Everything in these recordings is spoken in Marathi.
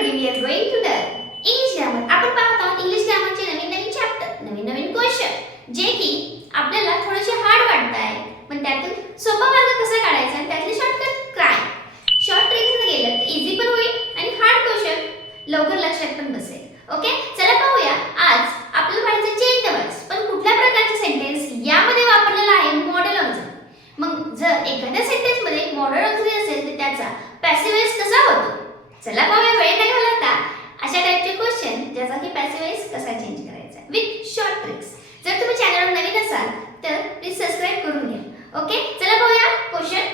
today we are going to learn English grammar. आपण पाहत आहोत इंग्लिश ग्रामरचे नवीन चॅप्टर, नवीन क्वेश्चन जे की आपल्याला थोडेसे हार्ड वाटताय, पण त्यातून सोपा मार्ग कसा काढायचा आणि त्यातले शॉर्टकट काय. शॉर्ट ट्रिक्स गेलं तर इझी पण होईल आणि हार्ड क्वेश्चन लवकर लक्षात पण बसेल. ओके, चला पाहूया. आज आपल्याला पाहायचं चेंज द वर्ड्स, पण कुठल्या प्रकारचे सेंटेन्स यामध्ये वापरलेला आहे मॉडेल ऑक्झिलरी. मग जर एखाद्या सेंटेन्स मध्ये मॉडेल ऑक्झिलरी असेल तर त्याचा पॅसिव्ह वॉइस कसा होतो. चला पाहूया वेळ नाही घालवता अशा टाइपचे क्वेश्चन ज्याचा की पॅसिव्ह वॉइस कसा चेंज करायचा विथ शॉर्ट ट्रिक्स. जर तुम्ही चॅनलवर नवीन असाल तर प्लीज सबस्क्राइब करून घ्या. ओके, चला पाहूया question.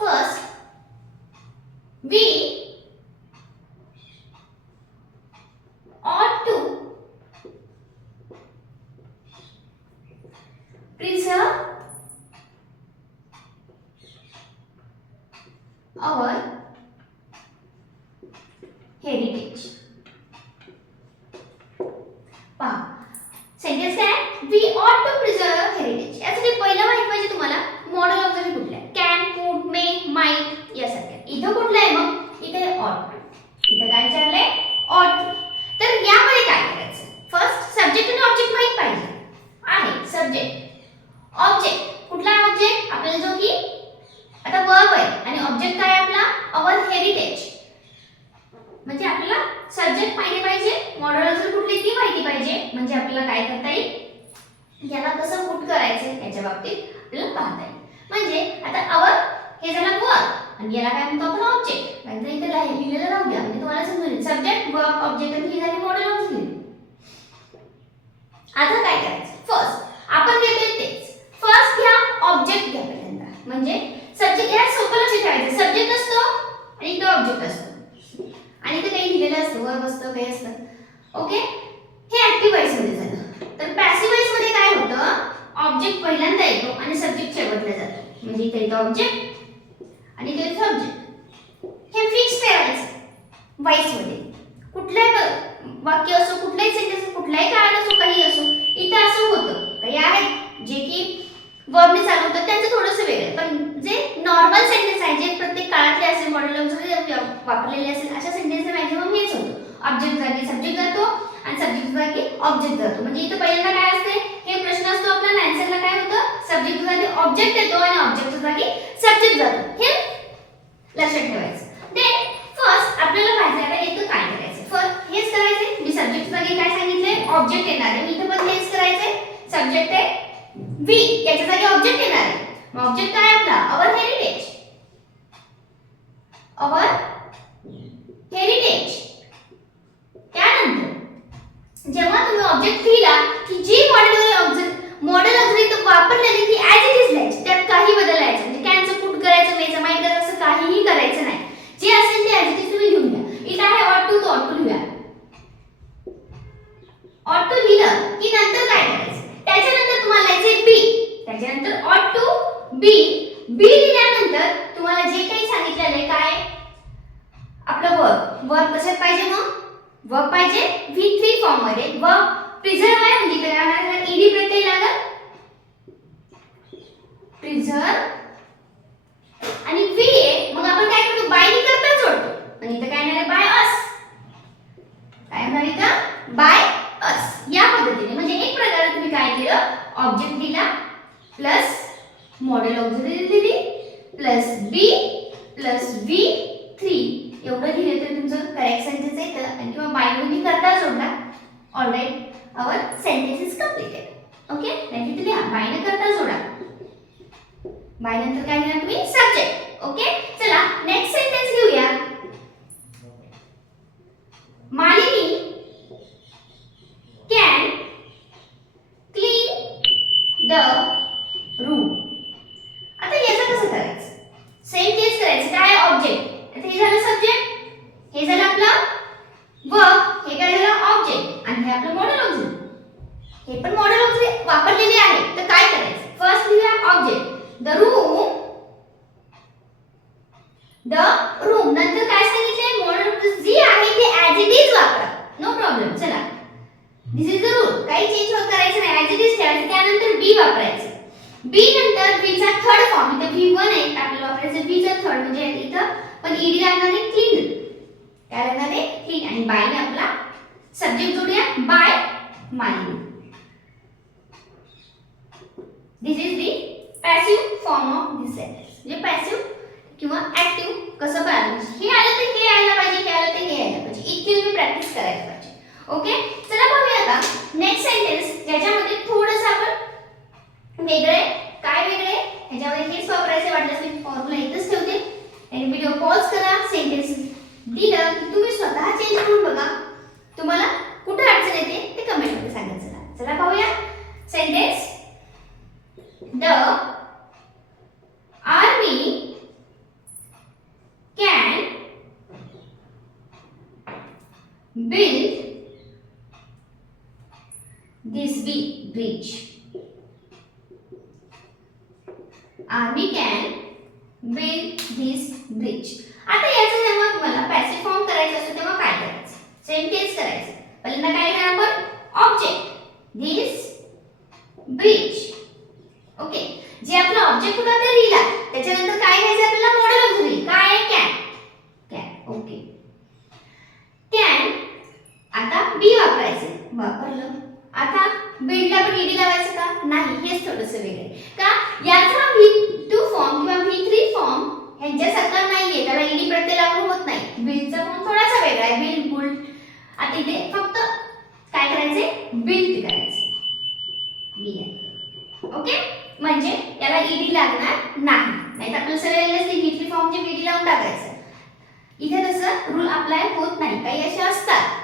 First, we ought to preserve our heritage. पहा सेंटेन्स काय, we ought to preserve our heritage. यासाठी पहिलं माहित पाहिजे तुम्हाला मॉडेल ऑक्झिलरी कुठला आहे. कॅन, कुड, मे, माइट यासारख्या. इथं कुठला आहे मग, इथे ought. इथं काय विचारलंय, ought. तर यामध्ये काय करायचं, फर्स्ट सब्जेक्ट आणि ऑब्जेक्ट माहित पाहिजे आहे. सब्जेक्ट ऑब्जेक्ट कुठला आहे, ऑब्जेक्ट आपल्याला जो की आता वर्ब आहे आणि ऑब्जेक्ट काय आपला अवर हेरिटेज. म्हणजे आपल्याला सब्जेक्ट माहिती पाहिजे, मॉडेल ऑक्झिलरी कुठली ती माहिती पाहिजे, म्हणजे आपल्याला काय करता येईल, याला कसं पुट करायचं याच्या बाबतीत आपल्याला पाहता येईल. म्हणजे आता अवर हे झालं वर्ब आणि याला काय म्हणतो आपण ऑब्जेक्ट. म्हणजे इथे लिहिलेलं राहू द्या म्हणजे तुम्हाला समजून येईल. सब्जेक्ट, वर्ब, ऑब्जेक्ट आणि ही झाली मॉडेल ऑक्झिलरी. आता काय करायचं, फर्स्ट आपण घेतोय तेच. फर्स्ट घ्या ऑब्जेक्ट घ्या पहिल्यांदा. म्हणजे सब्जेक्ट या सोपं लक्षात ठेवायचं, सब्जेक्ट असतो आणि इथे ऑब्जेक्ट असतो आणि इथे काही लिहिलेलं असतं, वर्ब असतं, काही असतं. ओके, हे ऍक्टिव्ह वॉइस मध्ये झालं. तर पॅसिव्ह वॉइस मध्ये काय होतं, ऑब्जेक्ट पहिल्यांदा येतो आणि सब्जेक्ट शेवटला जातो. म्हणजे इथे येतो ऑब्जेक्ट आणि इथे सब्जेक्ट. हे फिक्स ठेवायचं वॉइस मध्ये. कुठल्याही वाक्य असो, कुठलाही सेंटेन्स, कुठल्याही काळात असो, काही असो, इथे असं होतं. काही आहेत जे की वर्बने चालू होतात त्यांचं थोडंसं वेगळं, पण जे नॉर्मल सेंटेन्स आहे जे प्रत्येक काळातले असेल, मॉडेल ऑक्झिलरी वापरलेले असेल अशा सेंटेन्सचे मॅक्सिमम हेच होतं. ऑब्जेक्ट जागी सब्जेक्ट जातो आणि सब्जेक्ट जागी ऑब्जेक्ट जातो. म्हणजे इथे पहिल्यांदा काय असते, हे प्रश्न असतो आपल्याला, आन्सरला काय होतं, सब्जेक्ट जागी ऑब्जेक्ट येतो आणि ऑब्जेक्ट जागी सब्जेक्ट जातो. हे लक्षात ठेवायचं. देन फर्स्ट आपल्याला पाहिजे आता येतं काय करायचं. फर्स्ट हेच करायचे, मी सब्जेक्ट जागी काय सांगितले, ऑब्जेक्ट येणार आहे. इथे पण हेच करायचे, सब्जेक्ट आहे वी, याच्या जागी ऑब्जेक्ट येणार आहे. मग ऑब्जेक्ट काय आपला अवर हेरिटेज. Our heritage. त्यानंतर जेव्हा तुम्ही ऑब्जेक्ट लिहिला की जी मॉडेल ऑक्झिलरी वापरलेली ती ऍज इट इज लिहायची, त्यात काही बदलायचं म्हणजे कॅनचं पुट करायचं, मेचं माइट करायचं, असं काहीही करायचं नाही. जे असेल ते ऍज इट इज तुम्ही लिहून घ्या. इथे आहे ought to, तो ought to लिहूया. ought to लिहिलं की नंतर काय करायचं, त्याच्यानंतर तुम्हाला लिहायचे बी. त्याच्यानंतर ought to बी. बी लिहिल्यानंतर तुम्हाला जे काही सांगितलेलं आहे काय आपलं वर्ब कशात पाहिजे, मग वर्ब पाहिजे V3 फॉर्म मध्ये. वर्ब प्रिझर्व आहे म्हणजे काय होणार, ईडी प्रत्यय लागल प्रिझर्व आणि वी आहे. मग आपण काय करतो, बाय नी करता जोडतो आणि इथं काय येणार आहे, बाय अस. काय होणार इथं, बाय अस. या पद्धतीने म्हणजे एक प्रकारे तुम्ही काय केलं, ऑब्जेक्ट दिला प्लस मॉडेल ऑक्झिलरी दिली प्लस बी प्लस V3 एवढं लिहिलं तर तुमचं करेक्ट सेंटेन्स येतं. आणि किंवा बाय नी करता जोडला, alright our sentence is completed. Okay, नाही तिथे लिहा बाय न करता जोडा. बाय नंतर काय लिहिणार तुम्ही, सब्जेक्ट. ओके, चला नेक्स्ट सेंटेन्स घेऊया. Malini can clean the room. आता याचं कसं करायचं, सेम तेच करायचं. काय ऑब्जेक्ट, आता हे झालं सब्जेक्ट, हे झालं आपलं वर्ब, हे काय झालं ऑब्जेक्ट आणि हे आपलं मॉडेल ऑक्झिलरी. हे पण मॉडेल ऑक्झिलरी वापरलेले आहे. तर काय करायचं, फर्स्ट लिहा ऑब्जेक्ट द रूम. नंतर काय सांगितले, मॉडेल जी आहे ते ऍज इट इज वापरा, नो प्रॉब्लेम. चला दिस इज द रूल, काही चेंज करायचं नाही, ऍज इट इज ठेवायचं. त्यानंतर बी वापरायचं. बी नंतर बी चा थर्ड फॉर्म, इथे V1 आहे आपल्याला वापरायचं, बी चा थर्ड म्हणजे इथं पण ईडी लागणार आहे क्लीन. काय लागणार आहे क्लीन आणि बायने आपला सब्जेक्ट जोडूया by Malini. This is the passive form of this sentence. म्हणजे पॅसिव्ह किंवा ऍक्टिव्ह कसं पाहिजे, हे आलं तर हे यायला पाहिजे, हे आलं तर हे यायला पाहिजे, इतकी तुम्ही प्रॅक्टिस करायला पाहिजे. ओके, चला पाहूया आता नेक्स्ट सेंटेन्स ज्याच्यामध्ये थोडंसं आपण वेगळे. काय वेगळे ह्याच्यामध्ये हेच वापरायचे वाटल्यास मी फॉर्म्युला इथंच ठेवते आणि व्हिडिओ पॉज करा. सेंटेन्स दिलं की तुम्ही स्वतः चेंज करून बघा, तुम्हाला कुठे अडचण येते ते कमेंट मध्ये सांगायचं. चला पाहूया sentence. The army can build this bridge. Army can build this bridge. आता याचं जेव्हा तुम्हाला पॅसिव्ह फॉर्म करायचं असतो तेव्हा काय करायचं, सेंटेन्स करायचं. पहिल्यांदा काय करणार आपण ऑब्जेक्ट दिस ब्रिज. ओके, जे आपला ऑब्जेक्ट होता ते लिहिला, त्याच्यानंतर काय घ्यायचं आपल्याला मॉडेल ऑक्झिलरी. काय आहे कॅन. कॅन. Okay, can. आता बी वापरायचं, वापरलं. आता बिल्डला पण ईडी लावायचं का नाही, हेच थोडंसं वेगळं का. याचा V2 फॉर्म किंवा V3 फॉर्म ह्यांच्यासारखा नाहीये, त्याला ईडी प्रत्यय लावून होत नाही. बिल्डचा फॉर्म थोडासा वेगळा आहे, बिल्ड बुल्ड. आता इथे फक्त काय करायचंय बिल्ड करायचं. ओके, म्हणजे याला ईडी लागणार नाही. नाहीतर आपल्याला सगळ्यांना V3 फॉर्मचे ईडी लावून टाकायचं. इथे तसं रूल अप्लाय होत नाही, काही असे असतात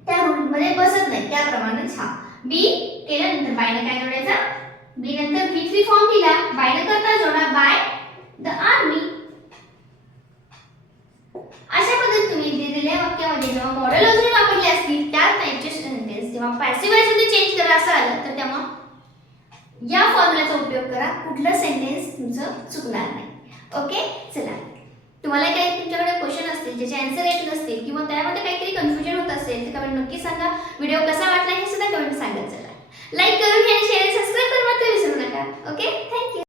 त्या रूल मध्ये बसत नाही, त्याप्रमाणेच हा बी केल्यानंतर बायने काय जोडायचा, बी नंतर V3 फॉर्म दिला, बायने करता जोडा बाय द आर्मी. अशा पद्धतीने तुम्ही दिलेल्या वाक्यामध्ये जेव्हा मॉडेल ऑक्झिलरी वापरले असतील त्या टाइपचे सेंटेन्स जेव्हा पॅसिव्ह वॉइस मध्ये चेंज करा असं आलं तर तेव्हा या फॉर्म्युलाचा उपयोग करा, कुठलं सेंटेन्स तुमचं चुकणार नाही. ओके, चला तुम्हाला काही तुमच्याकडे क्वेश्चन असतील ज्याचे आन्सर येत नसतील किंवा त्यामध्ये काहीतरी कन्फ्युजन होत असेल तर कमेंट नक्की सांगा. व्हिडिओ कसा वाटला हे सुद्धा कमेंट सांगत चला. लाईक करून घ्या आणि शेअर सबस्क्राइब करून मात्र विसरू नका. Okay, thank you.